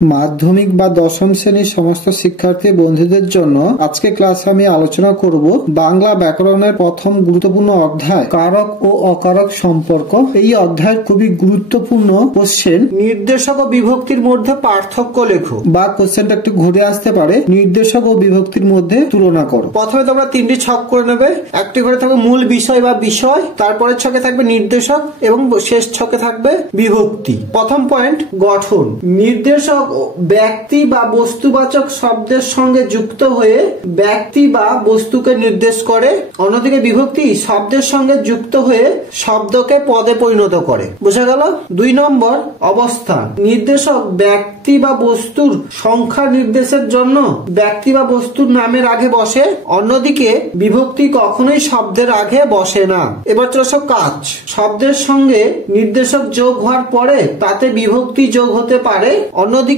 মাধ্যমিক বা দশম শ্রেণীর সমস্ত শিক্ষার্থী বন্ধুদের জন্য আজকে ক্লাসে আমি আলোচনা করব বাংলা ব্যাকরণের প্রথম গুরুত্বপূর্ণ অধ্যায় কারক ও অকারক সম্পর্ক। এই অধ্যায়ের খুবই গুরুত্বপূর্ণ কোশ্চেন নির্দেশক ও বিভক্তির মধ্যে পার্থক্য লেখো, বা কোশ্চেনটা একটু ঘুরে আসতে পারে নির্দেশক ও বিভক্তির মধ্যে তুলনা করো। প্রথমে তোমরা তিনটি ছক করে নেবে। একটি করে থাকবে মূল বিষয় বা বিষয়, তারপরে ছকে থাকবে নির্দেশক এবং শেষ ছকে থাকবে বিভক্তি। প্রথম পয়েন্ট গঠন। নির্দেশক ব্যক্তি বা বস্তুবাচক শব্দের সঙ্গে যুক্ত হয়ে ব্যক্তি বা বস্তুকে নির্দেশ করে, অন্যদিকে বিভক্তি শব্দের সঙ্গে যুক্ত হয়ে শব্দকে পদে পরিণত করে। বোঝা গেল? 2 নম্বর অবস্থান। নির্দেশক ব্যক্তি বা বস্তুর সংখ্যা নির্দেশের জন্য ব্যক্তি বা বস্তুর নামের আগে বসে, অন্যদিকে বিভক্তি কখনোই শব্দের আগে বসে না। এবার চলো কাজ। শব্দের সঙ্গে নির্দেশক যোগ হওয়ার পরে তাতে বিভক্তি যোগ হতে পারে, অন্যদিকে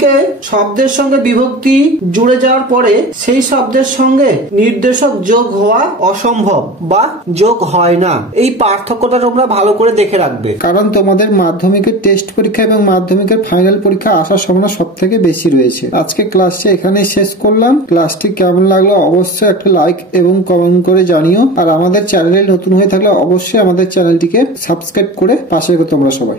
শব্দের সঙ্গে বিভক্তি জুড়ে যাওয়ার পরে সেই শব্দের সঙ্গে নির্দেশক যোগ হওয়া অসম্ভব বা যোগ হয় না। এই পার্থক্যটা তোমরা ভালো করে দেখে রাখবে, কারণ তোমাদের মাধ্যমিকের টেস্ট পরীক্ষা এবং মাধ্যমিকের ফাইনাল পরীক্ষা আসার সম্ভাবনা সব থেকে বেশি রয়েছে। আজকে ক্লাসটি এখানেই শেষ করলাম। ক্লাসটি কেমন লাগলো অবশ্যই একটা লাইক এবং কমেন্ট করে জানিও। আর আমাদের চ্যানেলে নতুন হয়ে থাকলে অবশ্যই আমাদের চ্যানেলটিকে সাবস্ক্রাইব করে পাশে তোমরা সবাই।